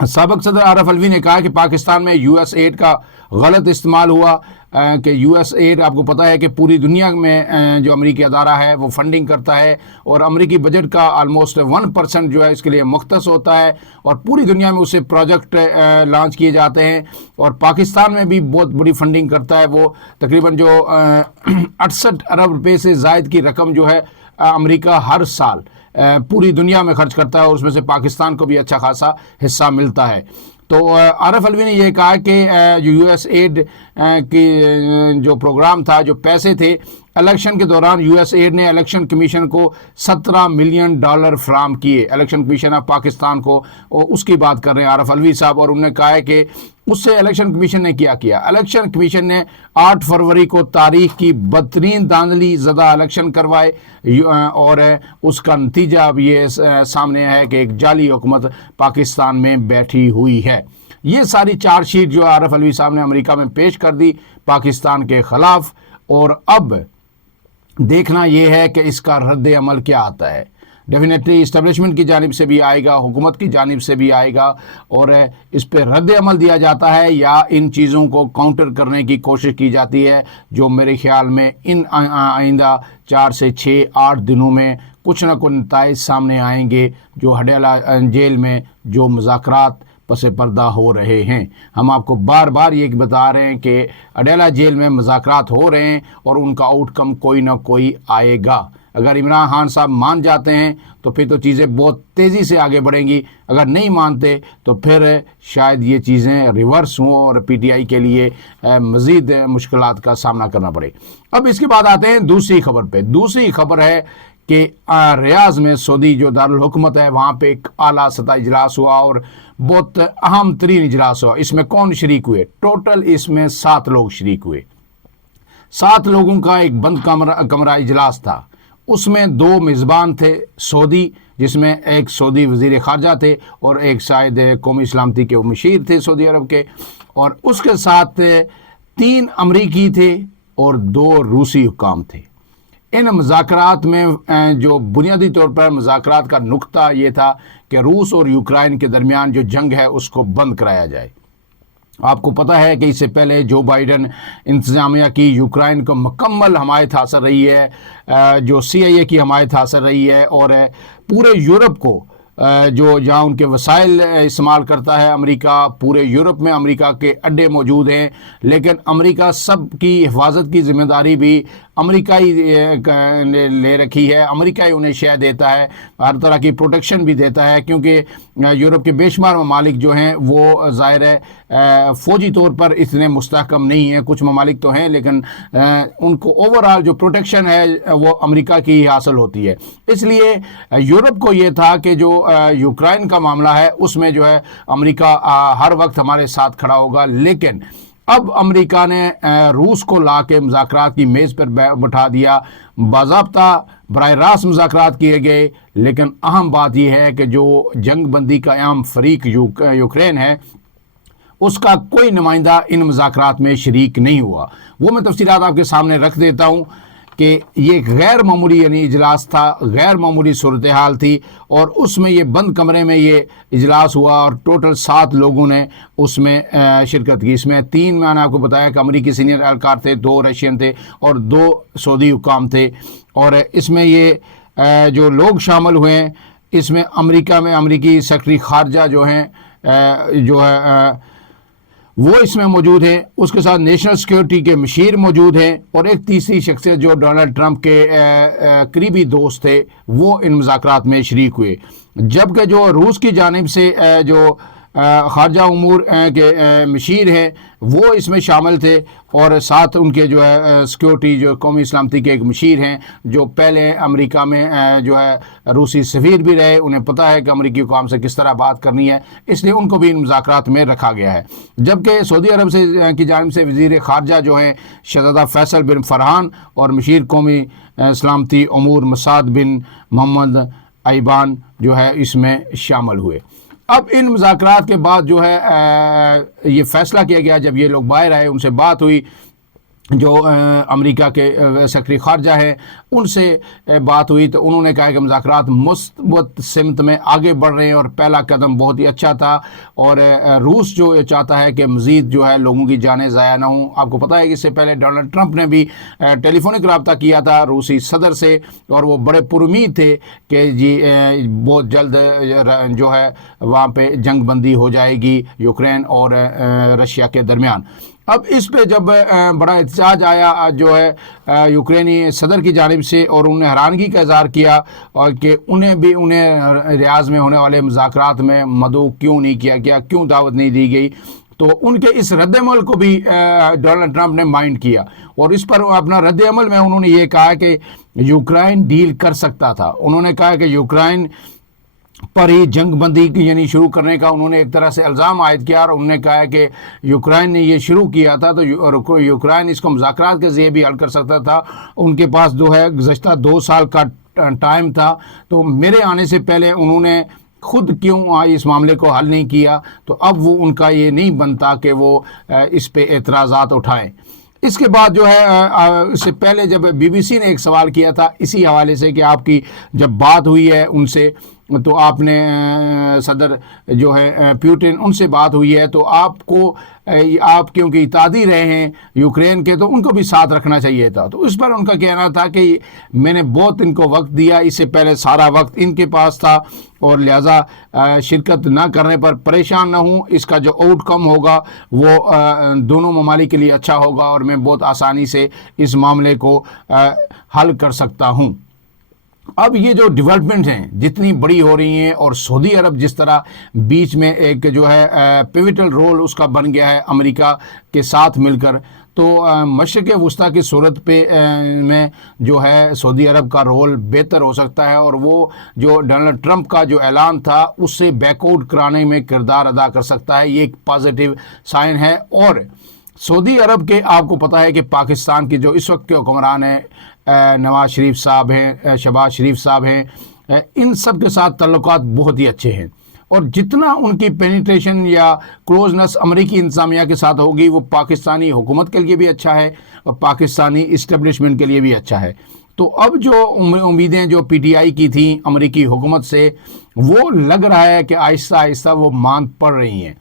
سابق صدر عارف الوی نے کہا کہ پاکستان میں یو ایس ایڈ کا غلط استعمال ہوا، کہ یو ایس ایڈ آپ کو پتہ ہے کہ پوری دنیا میں جو امریکی ادارہ ہے وہ فنڈنگ کرتا ہے، اور امریکی بجٹ کا آلموسٹ 1% جو ہے اس کے لیے مختص ہوتا ہے، اور پوری دنیا میں اسے پروجیکٹ لانچ کیے جاتے ہیں، اور پاکستان میں بھی بہت بڑی فنڈنگ کرتا ہے وہ، تقریباً جو 68 ارب روپے سے زائد کی رقم جو ہے امریکہ ہر سال پوری دنیا میں خرچ کرتا ہے، اور اس میں سے پاکستان کو بھی اچھا خاصا حصہ ملتا ہے۔ تو عارف الوی نے یہ کہا کہ جو یو ایس ایڈ کی جو پروگرام تھا، جو پیسے تھے الیکشن کے دوران، یو ایس ایڈ نے الیکشن کمیشن کو $17 ملین فراہم کیے، الیکشن کمیشن آف پاکستان کو، اس کی بات کر رہے ہیں عارف الوی صاحب، اور انہوں نے کہا ہے کہ اس سے الیکشن کمیشن نے کیا الیکشن کمیشن نے 8 فروری کو تاریخ کی بدترین دھاندلی زدہ الیکشن کروائے، اور اس کا نتیجہ اب یہ سامنے ہے کہ ایک جعلی حکومت پاکستان میں بیٹھی ہوئی ہے۔ یہ ساری چارج شیٹ جو عارف الوی صاحب نے امریکہ میں پیش کر دی پاکستان کے خلاف، اور اب دیکھنا یہ ہے کہ اس کا رد عمل کیا آتا ہے۔ ڈیفینیٹلی اسٹیبلشمنٹ کی جانب سے بھی آئے گا، حکومت کی جانب سے بھی آئے گا، اور اس پہ رد عمل دیا جاتا ہے یا ان چیزوں کو کاؤنٹر کرنے کی کوشش کی جاتی ہے، جو میرے خیال میں ان آئندہ 4 سے 6 8 دنوں میں کچھ نہ کچھ نتائج سامنے آئیں گے، جو ہڈیالہ جیل میں جو مذاکرات پس پردہ ہو رہے ہیں۔ ہم آپ کو بار بار یہ بتا رہے ہیں کہ ہڈیالہ جیل میں مذاکرات ہو رہے ہیں، اور ان کا آؤٹ کم کوئی نہ کوئی آئے گا۔ اگر عمران خان صاحب مان جاتے ہیں تو پھر تو چیزیں بہت تیزی سے آگے بڑھیں گی، اگر نہیں مانتے تو پھر شاید یہ چیزیں ریورس ہوں اور پی ٹی آئی کے لیے مزید مشکلات کا سامنا کرنا پڑے۔ اب اس کے بعد آتے ہیں دوسری خبر پہ۔ دوسری خبر ہے کہ ریاض میں سعودی جو دارالحکومت ہے وہاں پہ ایک اعلیٰ سطح اجلاس ہوا، اور بہت اہم ترین اجلاس ہوا۔ اس میں کون شریک ہوئے؟ ٹوٹل اس میں 7 لوگ شریک ہوئے۔ 7 لوگوں کا ایک بند کمرہ اجلاس تھا۔ اس میں 2 میزبان تھے سعودی، جس میں ایک سعودی وزیر خارجہ تھے اور ایک شاید قومی سلامتی کے مشیر تھے سعودی عرب کے، اور اس کے ساتھ 3 امریکی تھے اور 2 روسی حکام تھے۔ ان مذاکرات میں جو بنیادی طور پر مذاکرات کا نقطہ یہ تھا کہ روس اور یوکرائن کے درمیان جو جنگ ہے اس کو بند کرایا جائے۔ آپ کو پتہ ہے کہ اس سے پہلے جو بائیڈن انتظامیہ کی یوکرائن کو مکمل حمایت حاصل رہی ہے، جو CIA کی حمایت حاصل رہی ہے، اور پورے یورپ کو جو جہاں ان کے وسائل استعمال کرتا ہے امریکہ، پورے یورپ میں امریکہ کے اڈے موجود ہیں، لیکن امریکہ سب کی حفاظت کی ذمہ داری بھی امریکہ ہی نے لے رکھی ہے۔ امریکہ ہی انہیں شے دیتا ہے، ہر طرح کی پروٹیکشن بھی دیتا ہے، کیونکہ یورپ کے بے شمار ممالک جو ہیں وہ ظاہر ہے فوجی طور پر اتنے مستحکم نہیں ہیں، کچھ ممالک تو ہیں، لیکن ان کو اوورآل جو پروٹیکشن ہے وہ امریکہ کی ہی حاصل ہوتی ہے۔ اس لیے یورپ کو یہ تھا کہ جو یوکرائن کا معاملہ ہے اس میں جو ہے امریکہ ہر وقت ہمارے ساتھ کھڑا ہوگا، لیکن اب امریکہ نے روس کو لا کے مذاکرات کی میز پر بٹھا دیا۔ باضابطہ براہ راست مذاکرات کیے گئے، لیکن اہم بات یہ ہے کہ جو جنگ بندی کا اہم فریق یوکرین ہے اس کا کوئی نمائندہ ان مذاکرات میں شریک نہیں ہوا۔ وہ میں تفصیلات آپ کے سامنے رکھ دیتا ہوں کہ یہ غیر معمولی یعنی اجلاس تھا، غیر معمولی صورتحال تھی، اور اس میں یہ بند کمرے میں یہ اجلاس ہوا، اور ٹوٹل 7 لوگوں نے اس میں شرکت کی۔ اس میں 3 میں نے آپ کو بتایا کہ امریکی سینئر اہلکار تھے، 2 رشین تھے اور 2 سعودی حکام تھے، اور اس میں یہ جو لوگ شامل ہوئے ہیں اس میں امریکہ میں امریکی سیکرٹری خارجہ جو ہیں جو ہے وہ اس میں موجود ہیں، اس کے ساتھ نیشنل سیکیورٹی کے مشیر موجود ہیں، اور ایک تیسری شخصیت جو ڈونلڈ ٹرمپ کے قریبی دوست تھے وہ ان مذاکرات میں شریک ہوئے۔ جبکہ جو روس کی جانب سے جو خارجہ امور کے مشیر ہیں وہ اس میں شامل تھے، اور ساتھ ان کے جو ہے سیکیورٹی جو قومی سلامتی کے ایک مشیر ہیں جو پہلے امریکہ میں جو ہے روسی سفیر بھی رہے، انہیں پتہ ہے کہ امریکی حکام سے کس طرح بات کرنی ہے، اس لیے ان کو بھی ان مذاکرات میں رکھا گیا ہے۔ جبکہ سعودی عرب سے کی جانب سے وزیر خارجہ جو ہیں شہزادہ فیصل بن فرحان اور مشیر قومی سلامتی امور مسعد بن محمد ایبان جو ہے اس میں شامل ہوئے۔ اب ان مذاکرات کے بعد جو ہے یہ فیصلہ کیا گیا، جب یہ لوگ باہر آئے ان سے بات ہوئی جو امریکہ کے سیکرٹری خارجہ ہیں ان سے بات ہوئی تو انہوں نے کہا کہ مذاکرات مثبت سمت میں آگے بڑھ رہے ہیں اور پہلا قدم بہت ہی اچھا تھا، اور روس جو چاہتا ہے کہ مزید جو ہے لوگوں کی جانیں ضائع نہ ہوں۔ آپ کو پتہ ہے کہ اس سے پہلے ڈونلڈ ٹرمپ نے بھی ٹیلی فونک رابطہ کیا تھا روسی صدر سے، اور وہ بڑے پرامید تھے کہ جی بہت جلد جو ہے وہاں پہ جنگ بندی ہو جائے گی یوکرین اور رشیا کے درمیان۔ اب اس پہ جب بڑا احتجاج آیا جو ہے یوکرینی صدر کی جانب سے، اور انہوں نے حیرانگی کا اظہار کیا اور کہ انہیں ریاض میں ہونے والے مذاکرات میں مدعو کیوں نہیں کیا گیا، کیوں دعوت نہیں دی گئی۔ تو ان کے اس رد عمل کو بھی ڈونلڈ ٹرمپ نے مائنڈ کیا، اور اس پر اپنا رد عمل میں انہوں نے یہ کہا کہ یوکرائن ڈیل کر سکتا تھا۔ انہوں نے کہا کہ یوکرائن پر ہی جنگ بندی یعنی شروع کرنے کا انہوں نے ایک طرح سے الزام عائد کیا، اور انہوں نے کہا کہ یوکرائن نے یہ شروع کیا تھا تو یوکرائن اس کو مذاکرات کے ذریعے بھی حل کر سکتا تھا۔ ان کے پاس جو ہے گزشتہ 2 سال کا ٹائم تھا، تو میرے آنے سے پہلے انہوں نے خود کیوں اس معاملے کو حل نہیں کیا، تو اب وہ ان کا یہ نہیں بنتا کہ وہ اس پہ اعتراضات اٹھائیں۔ اس کے بعد جو ہے اس سے پہلے جب BBC نے ایک سوال کیا تھا اسی حوالے سے کہ آپ کی جب بات ہوئی ہے ان سے، تو آپ نے صدر جو ہے پیوٹن ان سے بات ہوئی ہے، تو آپ کیونکہ اتحادی رہے ہیں یوکرین کے، تو ان کو بھی ساتھ رکھنا چاہیے تھا۔ تو اس پر ان کا کہنا تھا کہ میں نے بہت ان کو وقت دیا، اس سے پہلے سارا وقت ان کے پاس تھا، اور لہٰذا شرکت نہ کرنے پر پریشان نہ ہوں، اس کا جو آؤٹ کم ہوگا وہ دونوں ممالک کے لیے اچھا ہوگا، اور میں بہت آسانی سے اس معاملے کو حل کر سکتا ہوں۔ اب یہ جو ڈیولپمنٹ ہیں جتنی بڑی ہو رہی ہیں، اور سعودی عرب جس طرح بیچ میں ایک جو ہے پیوٹل رول اس کا بن گیا ہے امریکہ کے ساتھ مل کر، تو مشرق وسطیٰ کی صورت پہ میں جو ہے سعودی عرب کا رول بہتر ہو سکتا ہے، اور وہ جو ڈونلڈ ٹرمپ کا جو اعلان تھا اس سے بیک آؤٹ کرانے میں کردار ادا کر سکتا ہے۔ یہ ایک پازیٹیو سائن ہے۔ اور سعودی عرب کے آپ کو پتہ ہے کہ پاکستان کے جو اس وقت کے حکمران ہیں نواز شریف صاحب ہیں، شہباز شریف صاحب ہیں، ان سب کے ساتھ تعلقات بہت ہی اچھے ہیں، اور جتنا ان کی پینیٹریشن یا کلوزنس امریکی انتظامیہ کے ساتھ ہوگی وہ پاکستانی حکومت کے لیے بھی اچھا ہے اور پاکستانی اسٹیبلشمنٹ کے لیے بھی اچھا ہے۔ تو اب جو امیدیں جو PTI کی تھیں امریکی حکومت سے، وہ لگ رہا ہے کہ آہستہ آہستہ وہ مان پڑ رہی ہیں،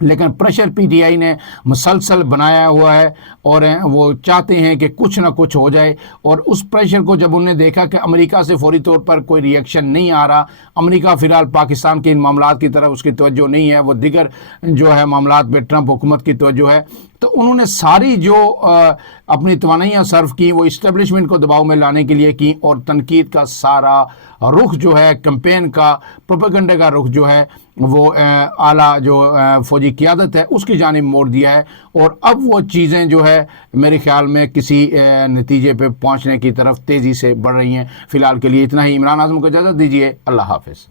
لیکن پریشر PTI نے مسلسل بنایا ہوا ہے، اور وہ چاہتے ہیں کہ کچھ نہ کچھ ہو جائے۔ اور اس پریشر کو جب انہوں نے دیکھا کہ امریکہ سے فوری طور پر کوئی ری ایکشن نہیں آ رہا، امریکہ فی الحال پاکستان کے ان معاملات کی طرف اس کی توجہ نہیں ہے، وہ دیگر جو ہے معاملات پہ ٹرمپ حکومت کی توجہ ہے، تو انہوں نے ساری جو اپنی توانائیاں صرف کی وہ اسٹیبلشمنٹ کو دباؤ میں لانے کے لیے کی، اور تنقید کا سارا رخ جو ہے کمپین کا پروپیگنڈے کا رخ جو ہے وہ اعلیٰ جو فوجی قیادت ہے اس کی جانب موڑ دیا ہے، اور اب وہ چیزیں جو ہے میرے خیال میں کسی نتیجے پہ پہنچنے کی طرف تیزی سے بڑھ رہی ہیں۔ فی الحال کے لیے اتنا ہی۔ عمران اعظم کو اجازت دیجیے، اللہ حافظ۔